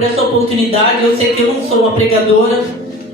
por essa oportunidade. Eu sei que eu não sou uma pregadora.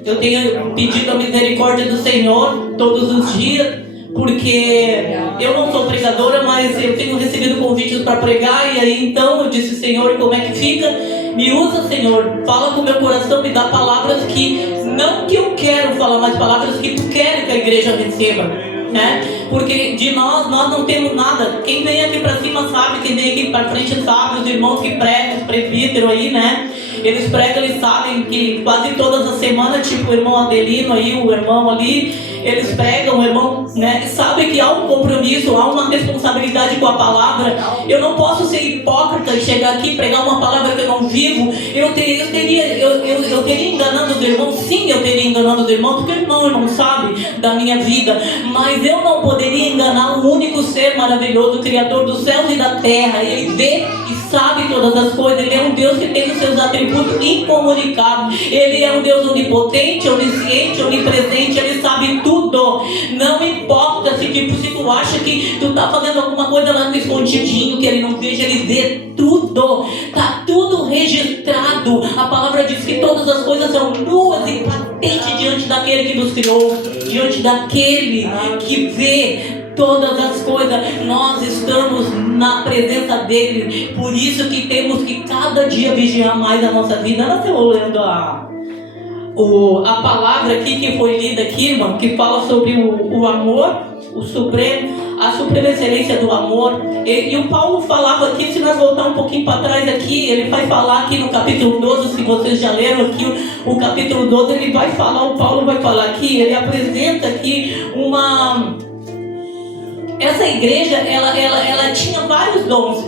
Eu tenho pedido a misericórdia do Senhor todos os dias, porque eu não sou pregadora, mas eu tenho recebido convites para pregar. E aí então eu disse: Senhor, como é que fica? Me usa, Senhor, fala com o meu coração, me dá palavras que, não que eu quero falar, mas palavras que tu queres que a igreja receba, né? Porque de nós não temos nada. Quem vem aqui para cima sabe, quem vem aqui para frente sabe, os irmãos que pregam, os presbíteros aí, né? Eles pregam, eles sabem que quase todas as semanas, tipo o irmão Adelino aí, o irmão ali, eles pregam, o irmão, né? Sabe que há um compromisso, há uma responsabilidade com a palavra. Eu não posso ser hipócrita e chegar aqui e pregar uma palavra que eu não vivo. Eu teria enganado os irmãos. Sim, eu teria enganado os irmãos, porque o irmão não sabe da minha vida. Mas eu não poderia enganar o único ser maravilhoso, Criador dos céus e da terra. Ele vê e sabe todas as coisas. Ele é um Deus que tem os seus atributos incomunicáveis. Ele é um Deus onipotente, onisciente, onipresente. Ele sabe tudo. Não importa se tu acha que tu tá fazendo alguma coisa lá no escondidinho que ele não veja, ele vê tudo. Tá tudo registrado. A palavra diz que todas as coisas são nuas e patentes diante daquele que nos criou, diante daquele que vê todas as coisas. Nós estamos na presença dele. Por isso que temos que cada dia vigiar mais a nossa vida. Nós estamos olhando a palavra aqui que foi lida aqui, irmão, que fala sobre o amor, o supremo, a suprema excelência do amor. E o Paulo falava aqui, se nós voltar um pouquinho para trás aqui, ele vai falar aqui no capítulo 12, se vocês já leram aqui o capítulo 12, ele vai falar, o Paulo vai falar aqui, ele apresenta aqui essa igreja, ela tinha vários dons.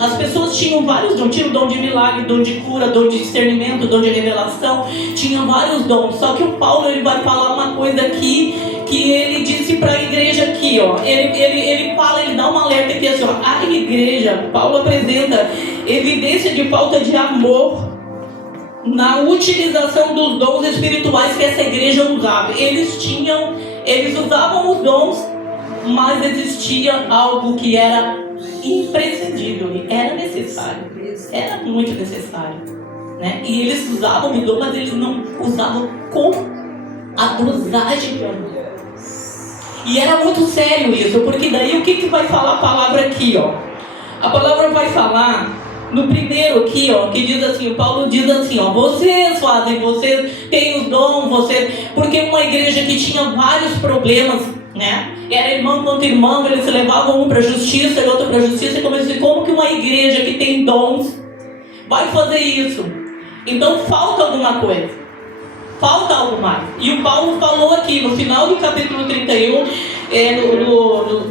As pessoas tinham vários dons. Tinha o dom de milagre, dom de cura, dom de discernimento, dom de revelação. Tinham vários dons. Só que o Paulo, ele vai falar uma coisa aqui, que ele disse para a igreja aqui, ó. Ele fala, ele dá uma alerta aqui assim, ó. A igreja, Paulo apresenta evidência de falta de amor na utilização dos dons espirituais que essa igreja usava. Eles usavam os dons, mas existia algo que era imprescindível, era necessário, era muito necessário, né? E eles usavam o dom, mas eles não usavam com a dosagem de amor. E era muito sério isso, porque daí o que vai falar a palavra aqui, ó? A palavra vai falar no primeiro aqui, ó, que diz assim, o Paulo diz assim, ó, vocês têm os dons, porque uma igreja que tinha vários problemas, né? Era irmão contra irmão, eles levavam um para a justiça e outro para a justiça, e como que uma igreja que tem dons vai fazer isso? Então falta alguma coisa, falta algo mais. E o Paulo falou aqui no final do capítulo 31,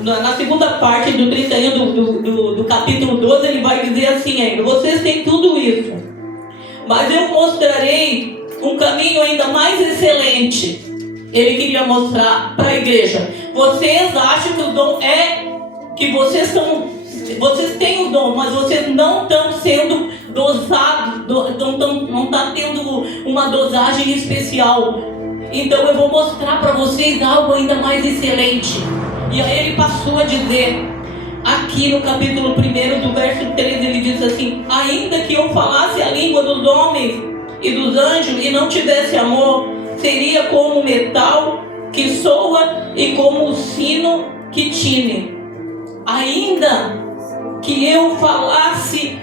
na segunda parte do 31 do capítulo 12, ele vai dizer assim ainda: vocês têm tudo isso, mas eu mostrarei um caminho ainda mais excelente. Ele queria mostrar para a igreja: vocês acham que o dom é que vocês têm o dom, mas vocês não estão sendo dosados, não está tendo uma dosagem especial. Então eu vou mostrar para vocês algo ainda mais excelente. E aí ele passou a dizer, aqui no capítulo 1 do verso 13, ele diz assim: ainda que eu falasse a língua dos homens e dos anjos e não tivesse amor, seria como o metal que soa e como o sino que tine. Ainda que eu falasse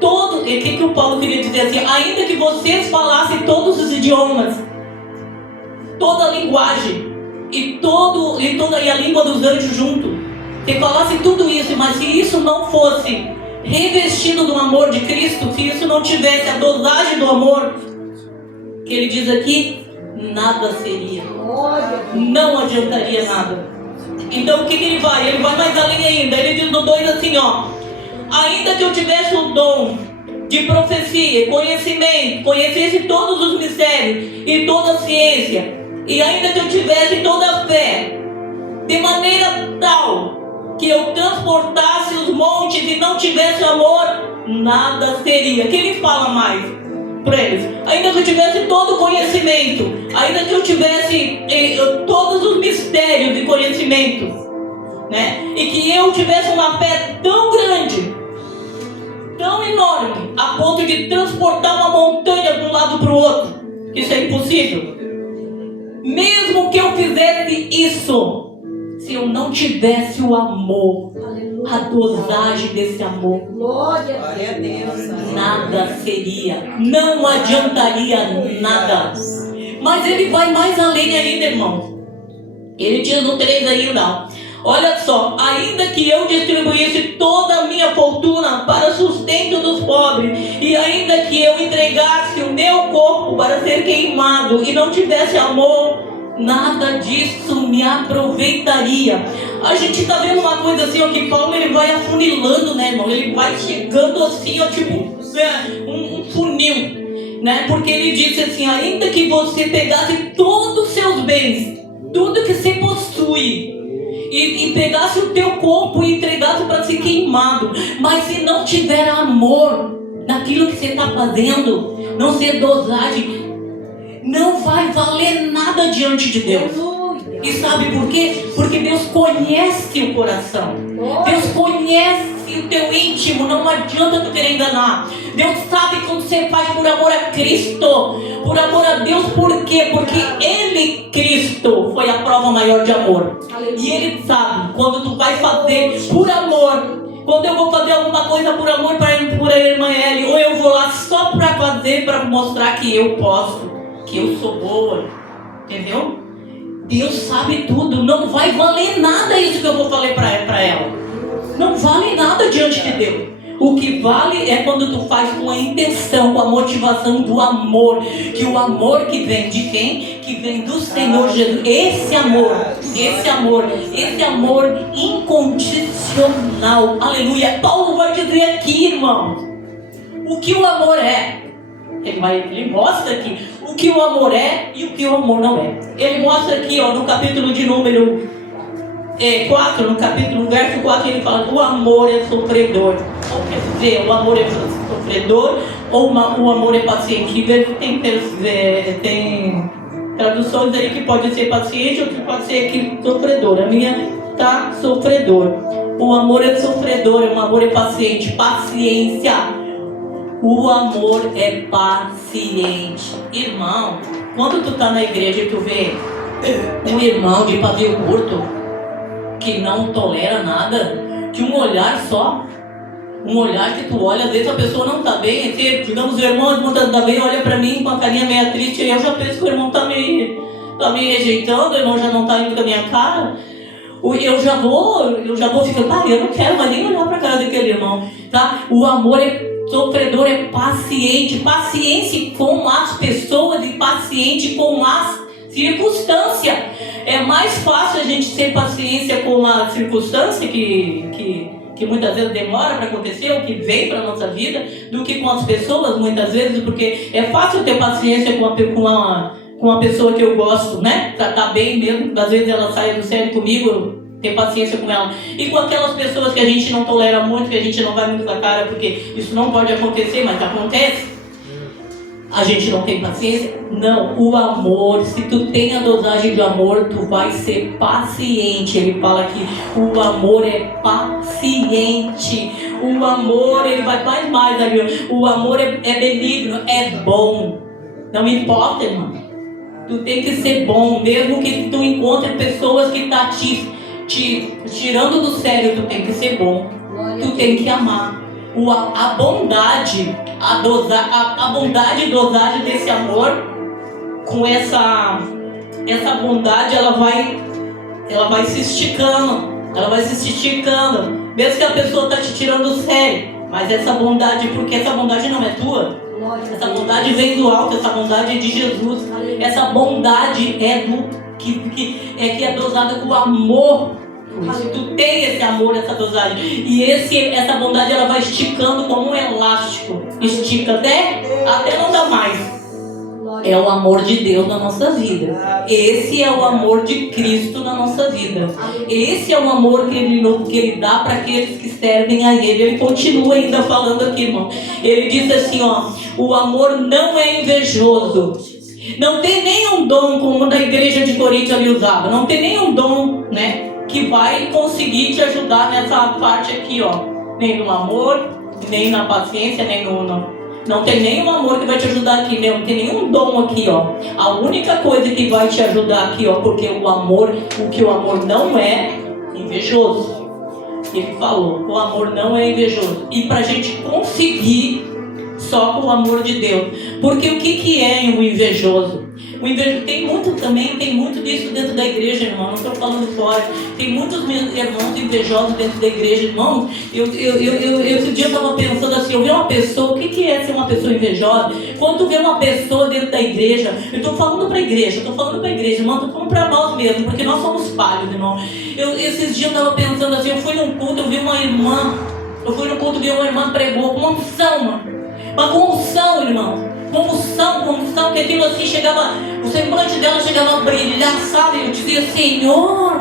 o que o Paulo queria dizer assim? Ainda que vocês falassem todos os idiomas, toda a linguagem e a língua dos anjos junto, se falassem tudo isso, mas se isso não fosse revestido do amor de Cristo, se isso não tivesse a dosagem do amor que ele diz aqui, nada seria, não adiantaria nada. Então o que ele vai? Ele vai mais além ainda. Ele diz no 2 assim, ó: ainda que eu tivesse o dom de profecia, conhecimento, conhecesse todos os mistérios e toda a ciência, e ainda que eu tivesse toda a fé, de maneira tal que eu transportasse os montes e não tivesse amor, nada seria. Que ele fala mais para eles? Ainda que eu tivesse todo o conhecimento, ainda que eu tivesse todos os mistérios de conhecimento, né? E que eu tivesse uma fé tão grande enorme, a ponto de transportar uma montanha de um lado para o outro. Isso é impossível. Mesmo que eu fizesse isso, se eu não tivesse o amor, a dosagem desse amor, glória a Deus, nada seria, não adiantaria nada. Mas ele vai mais além ainda, irmão. Ele diz no 3 ainda: olha só, ainda que eu distribuísse toda a minha fortuna para sustento dos pobres, e ainda que eu entregasse o meu corpo para ser queimado e não tivesse amor, nada disso me aproveitaria. A gente está vendo uma coisa assim, ó, que Paulo ele vai afunilando, né, irmão? Ele vai chegando assim, ó, tipo um funil, né? Porque ele disse assim: ainda que você pegasse todos os seus bens, tudo que você possui, e pegasse o teu corpo e entregasse para ser queimado, mas se não tiver amor naquilo que você está fazendo, não ser dosagem, não vai valer nada diante de Deus. E sabe por quê? Porque Deus conhece o coração. Deus conhece o teu íntimo. Não adianta tu querer enganar. Deus sabe quando você faz por amor a Cristo, por amor a Deus. Por quê? Porque Ele, Cristo, foi a prova maior de amor. E Ele sabe quando tu vai fazer por amor. Quando eu vou fazer alguma coisa por amor para a irmã Ellie, ou eu vou lá só para fazer, para mostrar que eu posso, que eu sou boa, entendeu? Deus sabe tudo. Não vai valer nada isso que eu vou falar para ela. Não vale nada diante de Deus. O que vale é quando tu faz com a intenção, com a motivação do amor. Que o amor que vem de quem? Que vem do Senhor Jesus. Esse amor incondicional. Aleluia. Paulo vai dizer aqui, irmão, o que o amor é. Ele mostra aqui o que o amor é e o que o amor não é. Ele mostra aqui, ó, no capítulo de número 4, no verso 4, ele fala: o amor é sofredor. Ou quer dizer, o amor é sofredor, ou o amor é paciente. Tem traduções aí que pode ser paciente ou que pode ser aqui sofredor. A minha tá sofredor. O amor é sofredor, o amor é paciente. Paciência. O amor é paciente. Irmão, quando tu tá na igreja e tu vê um irmão de pavio curto, que não tolera nada, que um olhar só, um olhar que tu olha, às vezes a pessoa não tá bem, assim, digamos, o irmão não tá bem, olha pra mim com a carinha meio triste, e eu já penso que o irmão tá me rejeitando, o irmão já não tá indo com a minha cara. Eu já vou ficar, eu não quero mais nem olhar pra cara daquele irmão, tá? O amor é sofredor, é paciente, paciência com as pessoas e paciente com as circunstâncias. É mais fácil a gente ter paciência com a circunstância que muitas vezes demora para acontecer, ou que vem para a nossa vida, do que com as pessoas, muitas vezes, porque é fácil ter paciência com uma pessoa que eu gosto, né? Tratar bem mesmo, às vezes ela sai do sério comigo, ter paciência com ela. E com aquelas pessoas que a gente não tolera muito, que a gente não vai muito com a cara, porque isso não pode acontecer, mas acontece, a gente não tem paciência? Não, o amor, se tu tem a dosagem de amor, tu vai ser paciente. Ele fala que o amor é paciente. O amor, ele vai mais ali. O amor é benigno, é bom. Não importa, irmão. Tu tem que ser bom, mesmo que tu encontre pessoas que estão te tirando do sério, tu tem que ser bom. Tu tem que amar. A bondade, a bondade e dosagem desse amor, com essa bondade, ela vai se esticando, mesmo que a pessoa está te tirando do sério, mas essa bondade, porque essa bondade não é tua, essa bondade vem do alto, essa bondade é de Jesus, essa bondade é que é dosada com amor. Se tu tem esse amor, essa dosagem, e essa bondade, ela vai esticando como um elástico, estica até não dá mais. É o amor de Deus na nossa vida. Esse é o amor de Cristo na nossa vida. Esse é o amor que ele dá para aqueles que servem a Ele. Ele continua ainda falando aqui, irmão. Ele diz assim, ó: o amor não é invejoso. Não tem nenhum dom, como da igreja de Corinto ali usava. Não tem nenhum dom, né, que vai conseguir te ajudar nessa parte aqui, ó. Nem no amor, nem na paciência, nem não tem nenhum amor que vai te ajudar aqui, não tem nenhum dom aqui, ó. A única coisa que vai te ajudar aqui, ó, porque o que o amor não é invejoso. Ele falou, o amor não é invejoso. E pra gente conseguir só com o amor de Deus. Porque o que é o invejoso? O invejoso tem muito disso dentro da igreja, irmão. Não estou falando fora. Tem muitos meus irmãos invejosos dentro da igreja, irmão. Esse dia eu estava pensando assim, eu vi uma pessoa, o que é ser uma pessoa invejosa? Quando tu vê uma pessoa dentro da igreja, eu estou falando para a igreja, irmão, estou falando para nós mesmos, porque nós somos falhos, irmão. Esses dias eu estava pensando assim, eu fui num culto, eu vi uma irmã pregou com uma unção, mano. Uma unção, irmão. Comoção, que aquilo assim chegava, o semblante dela chegava a brilhar, sabe? Eu dizia, Senhor,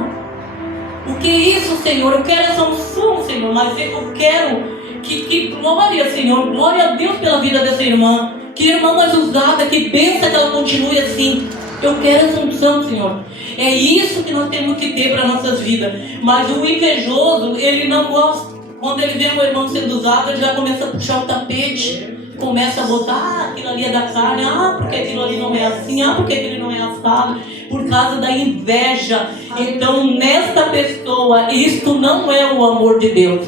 o que é isso, Senhor? Eu quero essa unção, Senhor, mas eu quero que glória, Senhor, glória a Deus pela vida dessa irmã. Que irmã mais usada, que benção que ela continue assim. Eu quero essa unção, Senhor. É isso que nós temos que ter para nossas vidas. Mas o invejoso, ele não gosta. Quando ele vê o irmão sendo usado, ele já começa a puxar o tapete. Começa a botar, aquilo ali é da carne, porque aquilo ali não é assim, porque aquilo não é assado, por causa da inveja. Então, nesta pessoa, isto não é o amor de Deus.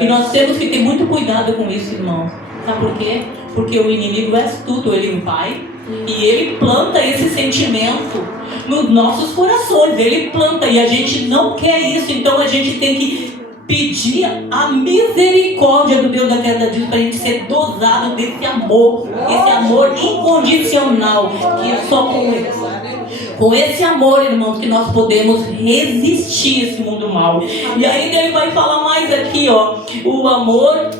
E nós temos que ter muito cuidado com isso, irmão. Sabe por quê? Porque o inimigo é astuto, ele vai e ele planta esse sentimento nos nossos corações, ele planta, e a gente não quer isso, então a gente tem que pedir a misericórdia do Deus da queda disso, para a gente ser dosado desse amor, esse amor incondicional, que é só com Ele. Com esse amor, irmãos, que nós podemos resistir esse mundo mal. E ainda ele vai falar mais aqui, ó, o amor,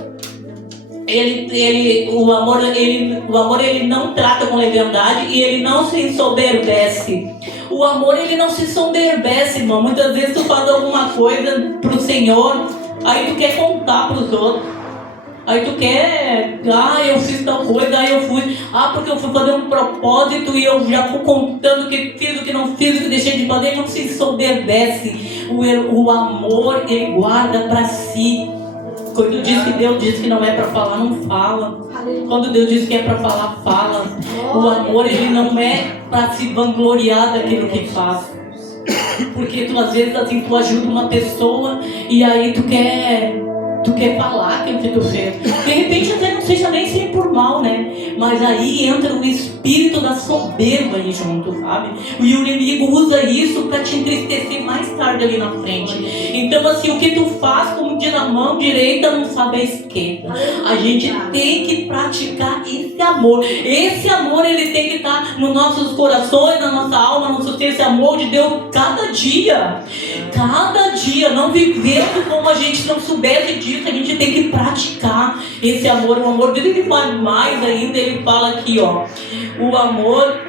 o amor ele não trata com leviandade e ele não se ensoberbece. O amor, ele não se ensoberbece, irmão. Muitas vezes tu faz alguma coisa pro Senhor, aí tu quer contar pros outros. Aí tu quer, eu fiz tal coisa, aí eu fui, porque eu fui fazer um propósito e eu já fui contando o que fiz, o que não fiz, o que deixei de fazer. Ele não se ensoberbece. O amor, ele guarda para si. Quando diz que Deus diz que não é para falar, não fala. Quando Deus diz que é para falar, fala. O amor, ele não é para se vangloriar daquilo que faz. Porque tu, às vezes, assim, tu ajuda uma pessoa e aí tu quer falar aquilo que tu fez. De repente até não seja nem sempre por mal, né? Mas aí entra o espírito da soberba aí junto, sabe? E o inimigo usa isso para te entristecer mais tarde ali na frente. Então assim, o que tu faz, como diz a mão direita, não sabe a esquerda. A gente tem que praticar esse amor. Esse amor, ele tem que estar nos nossos corações, na nossa alma, no nosso ser, esse amor de Deus cada dia. Cada dia, não vivendo como a gente não soubesse disso. A gente tem que praticar esse amor. O amor dele, ele faz mais ainda. Ele fala aqui, ó, o amor,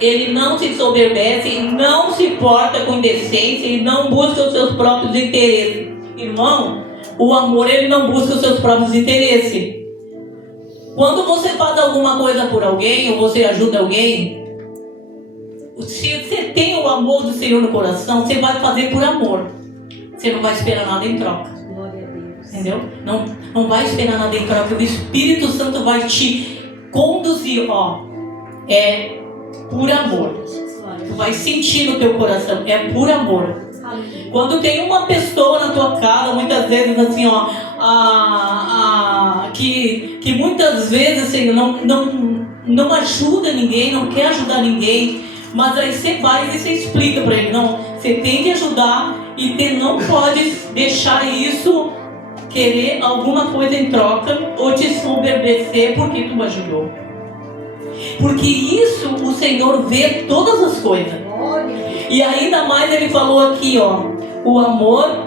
ele não se ensoberbece, não se porta com indecência e não busca os seus próprios interesses. Irmão, o amor, ele não busca os seus próprios interesses. Quando você faz alguma coisa por alguém, ou você ajuda alguém, se você tem o amor do Senhor no coração, você vai fazer por amor. Você não vai esperar nada em troca. Entendeu? Não vai esperar nada em troca. O Espírito Santo vai te conduzir, é por amor. Tu vai sentir no teu coração, é por amor. Quando tem uma pessoa na tua casa, muitas vezes assim, que muitas vezes assim, não ajuda ninguém, não quer ajudar ninguém, mas aí você vai e você explica para ele, não, você tem que ajudar e você não pode deixar isso, querer alguma coisa em troca ou te ensoberbecer porque tu ajudou. Porque isso o Senhor vê todas as coisas. E ainda mais ele falou aqui, o amor,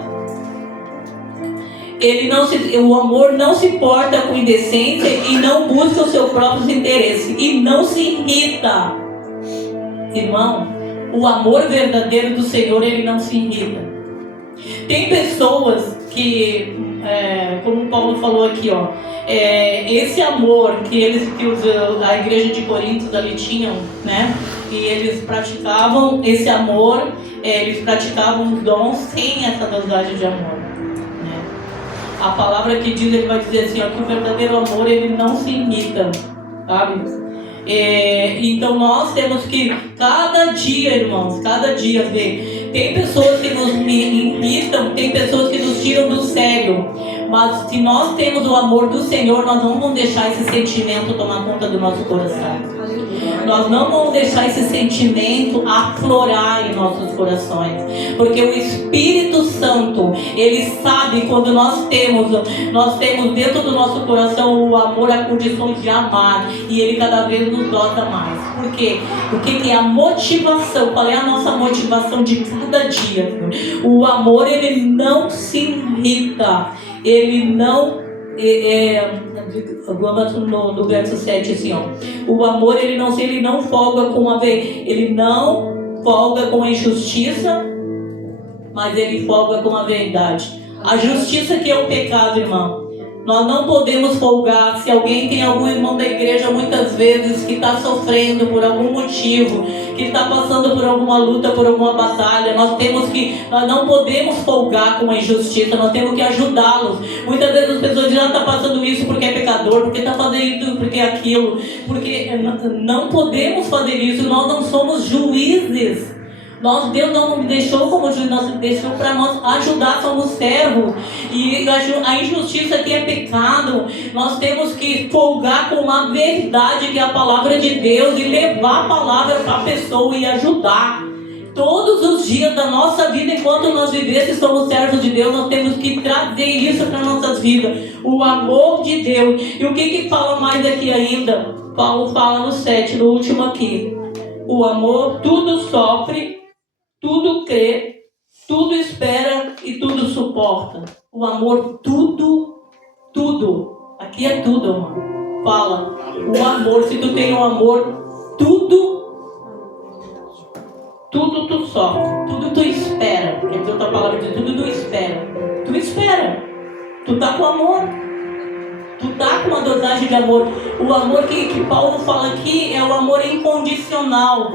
o amor não se porta com indecência e não busca os seus próprios interesses e não se irrita. Irmão, o amor verdadeiro do Senhor, ele não se irrita. Tem pessoas que, como o Paulo falou aqui, esse amor que a igreja de Corinto ali tinham, né? E eles praticavam esse amor, eles praticavam os dons sem essa dosagem de amor, né? A palavra que diz, ele vai dizer assim, ó, que o verdadeiro amor, ele não se irrita, sabe? Então nós temos que, cada dia, irmãos, cada dia ver. Tem pessoas que nos irritam, tem pessoas que nos tiram do sério. Mas se nós temos o amor do Senhor, nós não vamos deixar esse sentimento tomar conta do nosso coração. Nós não vamos deixar esse sentimento aflorar em nossos corações. Porque o Espírito Santo, ele sabe quando nós temos dentro do nosso coração o amor a condições de amar. E ele cada vez nos dota mais. Por quê? O que é a motivação? Qual é a nossa motivação de cada dia? O amor, ele não se irrita. Ele não... Vamos no verso 7 assim, ó. O amor, ele não folga com ele não folga com a injustiça, mas ele folga com a verdade. A justiça que é o pecado, irmão. Nós não podemos folgar. Se alguém tem algum irmão da igreja, muitas vezes, que está sofrendo por algum motivo, que está passando por alguma luta, por alguma batalha, nós não podemos folgar com a injustiça, nós temos que ajudá-los. Muitas vezes as pessoas já estão passando isso porque é pecador, porque está fazendo isso, porque é aquilo, porque não podemos fazer isso. Nós não somos juízes. Deus não nos deixou como juiz, nós deixou para nós ajudar, somos servos. E a injustiça que é pecado, nós temos que folgar com a verdade que é a palavra de Deus e levar a palavra para a pessoa e ajudar. Todos os dias da nossa vida, enquanto nós vivemos, somos servos de Deus, nós temos que trazer isso para nossas vidas. O amor de Deus. E o que fala mais aqui ainda? Paulo fala no 7, no último aqui. O amor tudo sofre, tudo crê, tudo espera e tudo suporta. O amor tudo. Aqui é tudo, irmão. Fala. O amor, se tu tem o amor, tudo tu sofre, tudo tu espera. Quer dizer, outra palavra diz, tudo tu espera. Tu espera. Tu tá com amor. Tu tá com uma dosagem de amor. O amor que Paulo fala aqui é o amor incondicional.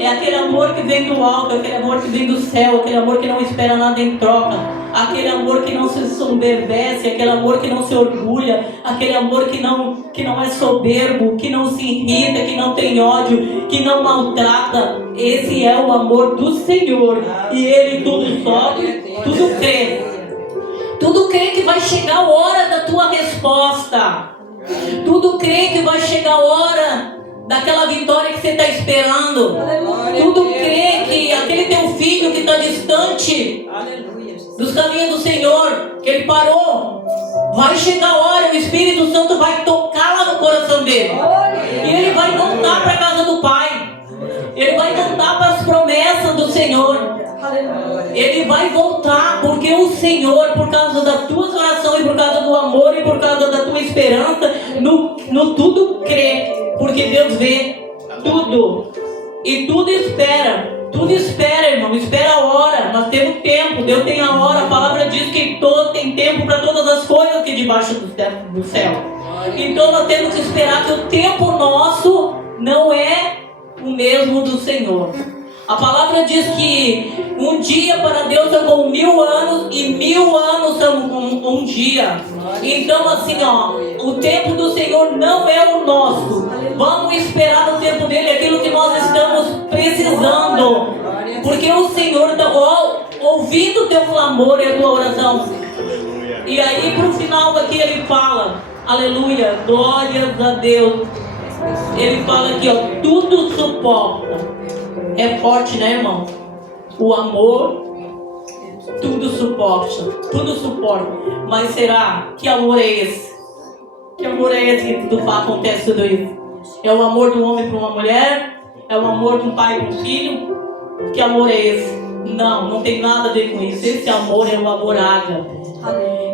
É aquele amor que vem do alto, aquele amor que vem do céu, aquele amor que não espera nada em troca, aquele amor que não se soberbece, aquele amor que não se orgulha, aquele amor que não é soberbo, que não se irrita, que não tem ódio, que não maltrata. Esse é o amor do Senhor. E Ele tudo sofre, tudo crê. Tudo crê que vai chegar a hora da tua resposta. Tudo crê que vai chegar a hora daquela vitória que você está esperando. Tudo crê que aquele teu filho que está distante dos caminhos do Senhor, que ele parou, vai chegar a hora, o Espírito Santo vai tocar lá no coração dele. E ele vai voltar para a casa do Pai. Ele vai voltar para as promessas do Senhor. Ele vai voltar porque o Senhor, por causa das tuas orações, por causa do amor e por causa da tua esperança, no tudo crê. Porque Deus vê tudo e tudo espera. Tudo espera, irmão. Espera a hora. Nós temos tempo. Deus tem a hora. A palavra diz que tem tempo para todas as coisas aqui debaixo do céu. Então nós temos que esperar que o tempo nosso não é o mesmo do Senhor. A palavra diz que um dia para Deus são como 1000 anos e 1000 anos são um dia. Então assim, ó, o tempo do Senhor não é o nosso. Vamos esperar no tempo dele aquilo que nós estamos precisando. Porque o Senhor está ouvindo o teu clamor e a tua oração. E aí pro final aqui ele fala, aleluia, glórias a Deus. Ele fala aqui, ó, tudo suporta. É forte, né, irmão? O amor, tudo suporta. Mas será? Que amor é esse? Que amor é esse que acontece tudo isso? É o amor do homem para uma mulher? É o amor de um pai para um filho? Que amor é esse? Não tem nada a ver com isso. Esse amor é o amor ágape.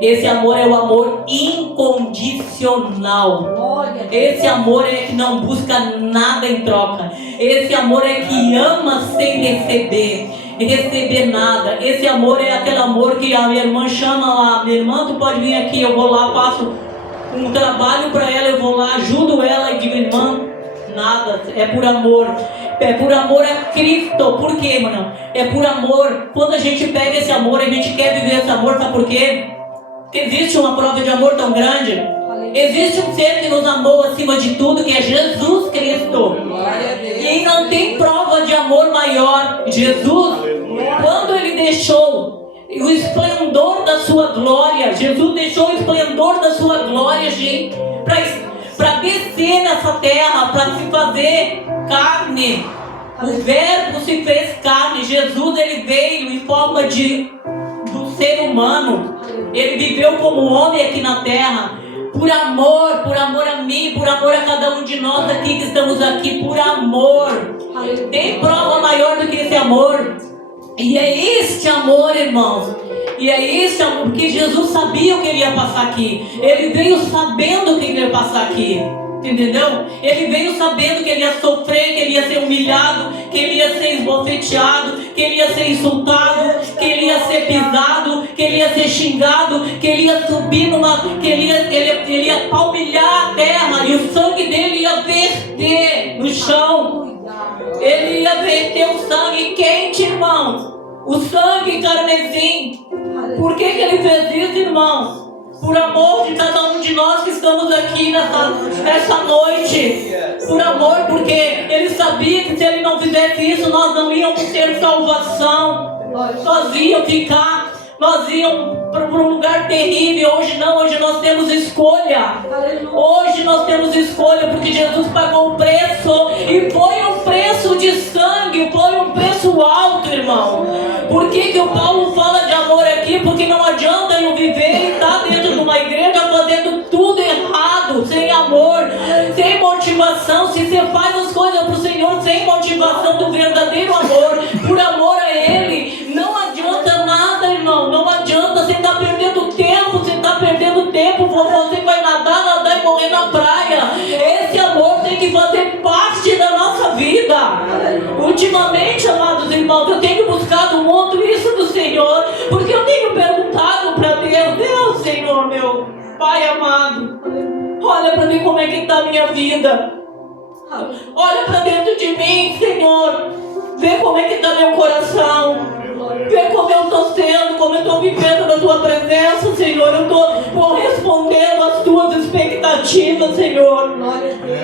Esse amor é o amor incondicional. Esse amor é que não busca nada em troca. Esse amor é que ama sem receber nada. Esse amor é aquele amor que a minha irmã chama lá. Minha irmã, tu pode vir aqui, eu vou lá, faço um trabalho para ela, eu vou lá, ajudo ela e digo, irmã, nada, é por amor. É por amor a Cristo. Por quê, mano? É por amor. Quando a gente pega esse amor, a gente quer viver esse amor, sabe por quê? Existe uma prova de amor tão grande? Existe um ser que nos amou acima de tudo, que é Jesus Cristo. E não tem prova de amor maior. Jesus, quando Ele deixou o esplendor da sua glória, Jesus deixou o esplendor da sua glória, gente, para descer nessa terra, para se fazer carne. O Verbo se fez carne. Jesus, Ele veio em forma do ser humano. Ele viveu como homem aqui na terra. Por amor a mim, por amor a cada um de nós aqui que estamos aqui, por amor. Tem prova maior do que esse amor. E é este amor, irmãos. E é este amor, porque Jesus sabia o que Ele ia passar aqui. Ele veio sabendo o que Ele ia passar aqui. Entendeu? Ele veio sabendo que Ele ia sofrer, que Ele ia ser humilhado, que Ele ia ser esbofeteado, que Ele ia ser insultado, que Ele ia ser pisado, que Ele ia ser xingado, que Ele ia subir que ele ia palmilhar a terra e o sangue dele ia verter no chão. Ele ia verter o sangue quente, irmãos. O sangue carmesim. Por que Ele fez isso, irmãos? Por amor de cada um de nós que estamos aqui nessa noite. Por amor, porque Ele sabia que se Ele não fizesse isso, nós não íamos ter salvação. Nós íamos ficar, nós íamos para um lugar terrível. Hoje não, hoje nós temos escolha. Hoje nós temos escolha, porque Jesus pagou o preço. E foi um preço de sangue, foi um preço alto, irmão. Por que o Paulo fala de amor aqui? Porque não adianta eu viver e estar dentro de uma igreja fazendo tudo errado, sem amor, sem motivação. Se você faz as coisas para o Senhor sem motivação do verdadeiro amor, por amor a Ele, não adianta nada, irmão. Não adianta, você está perdendo tempo, você vai nadar e morrer na praia. Esse amor tem que fazer parte da nossa vida. Ultimamente, amados irmãos, eu tenho buscado muito isso do Senhor, porque eu tenho perguntado para Deus, Senhor, meu Pai amado, olha para mim como é que está a minha vida. Olha para dentro de mim, Senhor. Vê como é que está meu coração. Vê como eu estou sendo, como eu estou vivendo na Tua presença, Senhor. Eu estou correspondendo às Tuas expectativas, Senhor.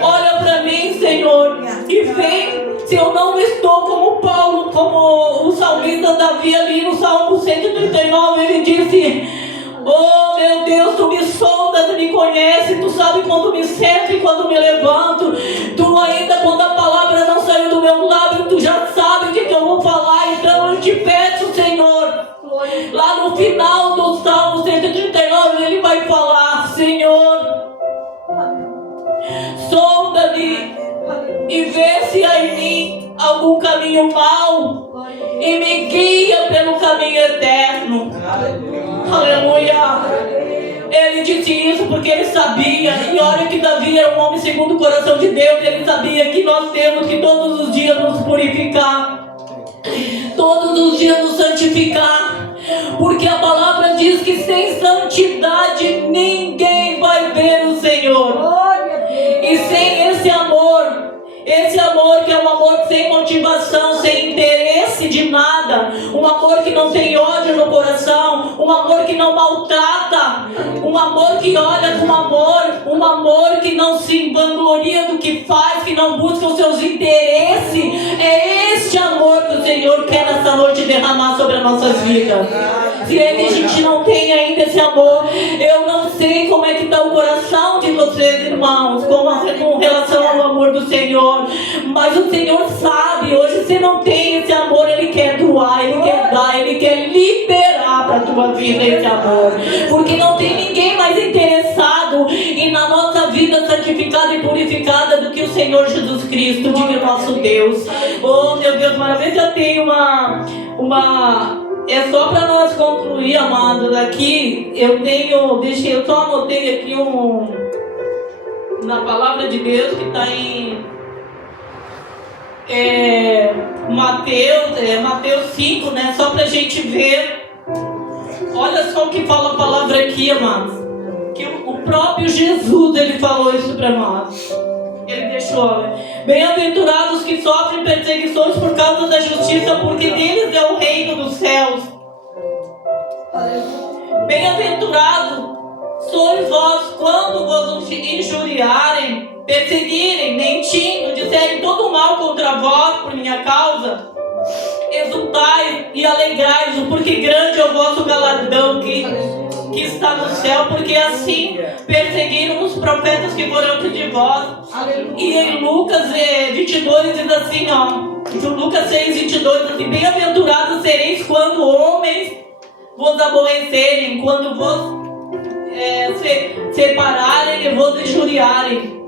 Olha para mim, Senhor, e vê se eu não estou como Paulo, como o salmista Davi ali no Salmo 139, ele disse: oh meu Deus, Tu me sondas e me conheces, Tu sabe quando me sento e quando me levanto. Tu ainda quando a palavra não saiu do meu lábio, Tu já sabe o que eu vou falar. Então eu te peço, Senhor, lá no final do Salmo 139 ele vai falar: Senhor, sonda-me e vê se há em mim algum caminho mau e me guia pelo caminho eterno. Aleluia. Ele disse isso porque ele sabia, e olha que Davi era um homem segundo o coração de Deus. Ele sabia que nós temos que todos os dias nos purificar, todos os dias nos santificar, porque a palavra diz que sem santidade ninguém vai ver o Senhor. E sem esse amor que é um amor sem motivação, sem interesse de nada, um amor que não tem ódio no coração, um amor que não maltrata, um amor que olha com amor, um amor que não se vangloria do que faz, que não busca os seus interesses. É este amor que o Senhor quer nessa noite derramar sobre as nossas vidas. Se é que a gente não tem ainda esse amor, eu não sei como é que está o coração de vocês, irmãos, com relação ao amor do Senhor, mas o Senhor sabe. Hoje você não tem esse amor, Ele quer doar, Ele quer dar, Ele quer liberar para a tua vida esse amor, porque não tem ninguém mais interessado em na nossa vida santificada e purificada do que o Senhor Jesus Cristo, diga nosso Deus. Oh meu Deus, maravilha. Já tem uma é só para nós concluir, amados. Aqui eu só anotei aqui na palavra de Deus que está em Mateus 5, né? Só para a gente ver. Olha só o que fala a palavra aqui, amados. Que o próprio Jesus, Ele falou isso para nós. Ele deixou: bem-aventurados que sofrem perseguições por causa da justiça, porque deles é o reino dos céus. Bem-aventurado sois vós quando vos injuriarem, perseguirem, mentindo, disserem todo mal contra vós por minha causa. Exultai e alegrai-vos, porque grande é o vosso galardão que está no céu, porque assim perseguiram os profetas que foram antes de vós. E em Lucas 22 diz assim, Lucas 6, 22 diz assim: bem-aventurados sereis quando homens vos aborrecerem, quando vos separarem e vos injuriarem,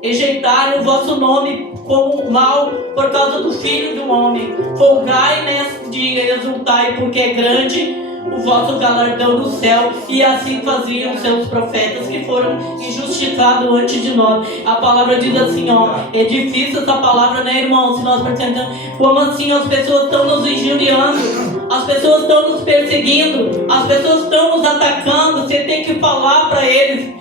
rejeitarem o vosso nome como mal por causa do Filho do Homem. Folgai nesse dia, exultai, porque é grande o vosso galardão no céu. E assim faziam seus profetas que foram injustiçados antes de nós. A palavra diz assim, é difícil essa palavra, né, irmão? Se nós pretendemos, como assim as pessoas estão nos injuriando, as pessoas estão nos perseguindo, as pessoas estão nos atacando. Você tem que falar para eles.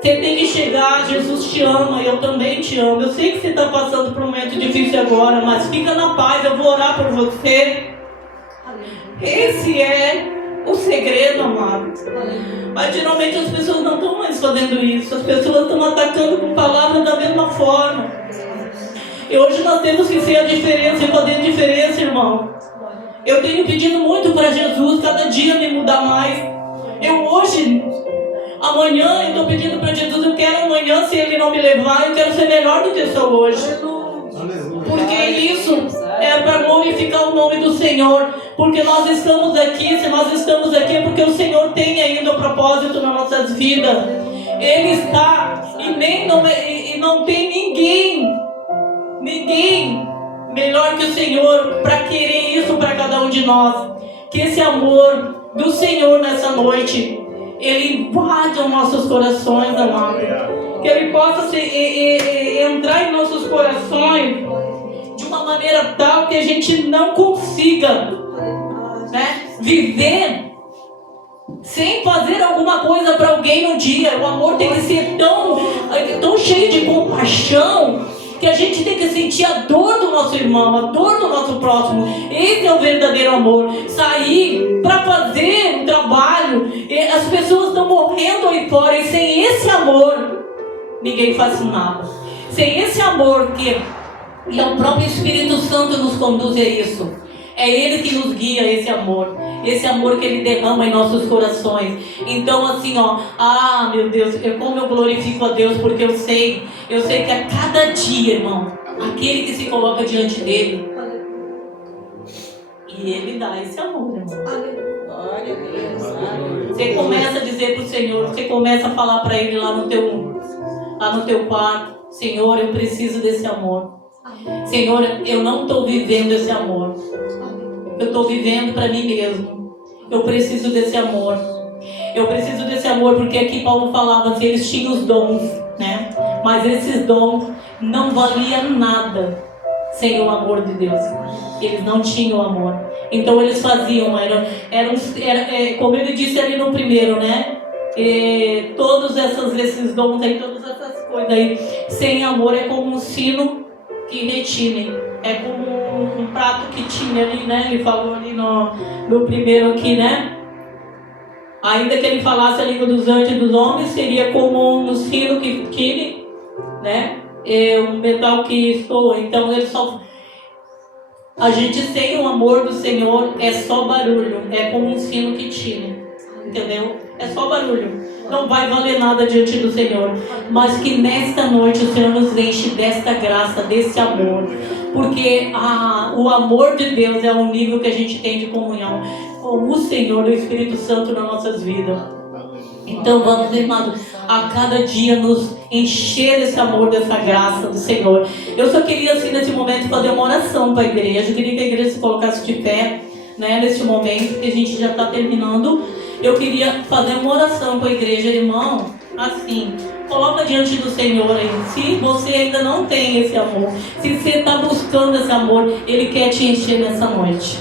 Você tem que chegar, Jesus te ama, eu também te amo. Eu sei que você está passando por um momento difícil agora, mas fica na paz, eu vou orar por você. Esse é o segredo, amado. Mas geralmente as pessoas não estão mais fazendo isso. As pessoas estão atacando com palavras da mesma forma. E hoje nós temos que ser a diferença e fazer a diferença, irmão. Eu tenho pedido muito para Jesus, cada dia me mudar mais. Amanhã eu estou pedindo para Jesus, eu quero amanhã, se Ele não me levar, eu quero ser melhor do que eu sou hoje. Porque isso é para glorificar o nome do Senhor. Porque nós estamos aqui, se nós estamos aqui é porque o Senhor tem ainda um propósito nas nossas vidas. Ele está, e não tem ninguém melhor que o Senhor para querer isso para cada um de nós. Que esse amor do Senhor nessa noite, Ele invade os nossos corações, amado. Que Ele possa entrar em nossos corações de uma maneira tal que a gente não consiga, viver sem fazer alguma coisa para alguém no dia. O amor tem que ser tão cheio de compaixão que a gente tem que sentir a dor do nosso irmão, a dor do nosso próximo. Esse é o verdadeiro amor. Sair para fazer um trabalho, as pessoas estão morrendo aí fora, e sem esse amor ninguém faz nada. Sem esse amor e é o próprio Espírito Santo nos conduz a isso. É Ele que nos guia, esse amor que Ele derrama em nossos corações. Então assim, meu Deus, como eu glorifico a Deus, porque eu sei que a cada dia, irmão, aquele que se coloca diante dEle, e Ele dá esse amor, irmão. Você começa a dizer para o Senhor, você começa a falar para Ele lá no teu quarto: Senhor, eu preciso desse amor. Senhor, eu não estou vivendo esse amor. Eu estou vivendo para mim mesmo. Eu preciso desse amor. Eu preciso desse amor, porque aqui Paulo falava assim, eles tinham os dons, né? Mas esses dons não valiam nada sem o amor de Deus. Eles não tinham amor. Então eles faziam, como ele disse ali no primeiro, né? Todos esses dons aí, todas essas coisas aí, sem amor é como um sino que retine. É como um prato que tinha ali, né? Ele falou ali no primeiro aqui, né? Ainda que ele falasse a língua dos anjos e dos homens, seria como um sino que tine, né? Um metal que estoura. Então a gente sem o amor do Senhor é só barulho. É como um sino que tine. Entendeu? É só barulho. Não vai valer nada diante do Senhor. Mas que nesta noite o Senhor nos enche desta graça, desse amor. Porque o amor de Deus é um nível que a gente tem de comunhão com o Senhor, o Espírito Santo nas nossas vidas. Então vamos, irmãos, a cada dia nos encher desse amor, dessa graça do Senhor. Eu só queria, assim, nesse momento, fazer uma oração para a igreja. Eu queria que a igreja se colocasse de pé, né, nesse momento, que a gente já está terminando. Eu queria fazer uma oração com a igreja, irmão. Assim, coloca diante do Senhor aí. Se você ainda não tem esse amor, se você está buscando esse amor, Ele quer te encher nessa noite.